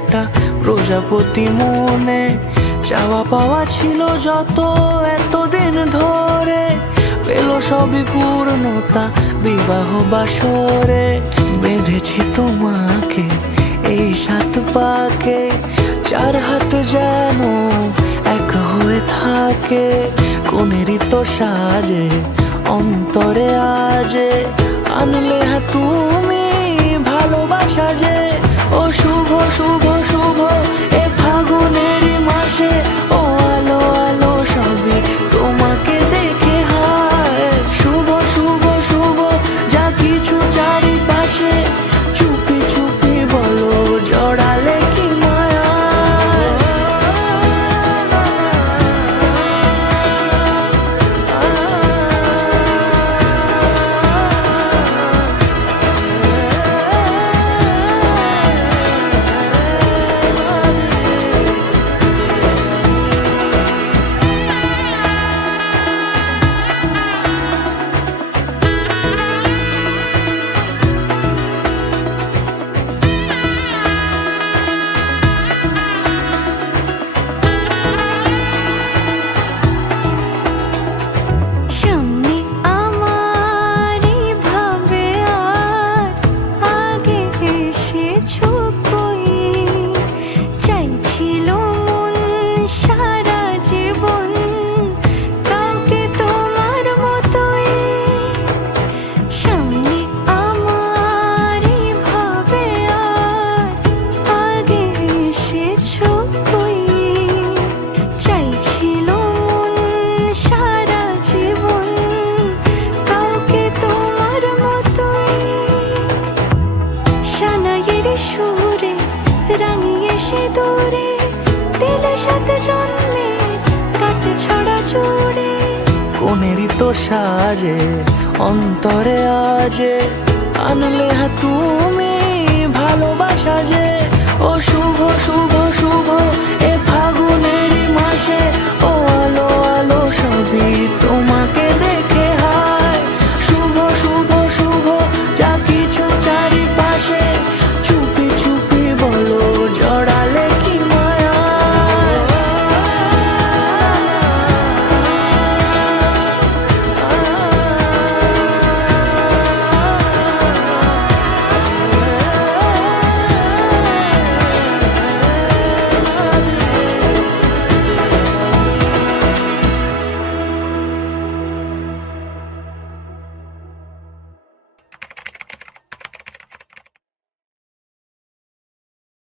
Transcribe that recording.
ফোঁটা প্রজাপতি মনে। চাওয়া পাওয়া ছিল যত এতদিন ধরে, পেল সবই পূর্ণতা বিবাহ বাসরে। বেঁধেছি তোমাকে এই 7 পাকে, 4 হাত যেন এক হয়ে থাকে। কোনেরই তো সাজে অন্তরে আজে, আনলে হ্যাঁ তুমি ভালোবাসা যে। ও শুভ শুভ শুভ এ ফাগুনেরই মাসে, ও আলো আলো সবই তোমাকে দেখে হায়। শুভ শুভ শুভ যা কিছু চারিপাশে, চুপি চুপি বলো জড়ালে কি মায়া। সুরে রাঙিয়ে সে দূরে, দিলে 7 জন্মের কাট ছড়া জুড়ে। কোনেরই তো সাজে অন্তরে আজে, আনলে হ্যাঁ তুমি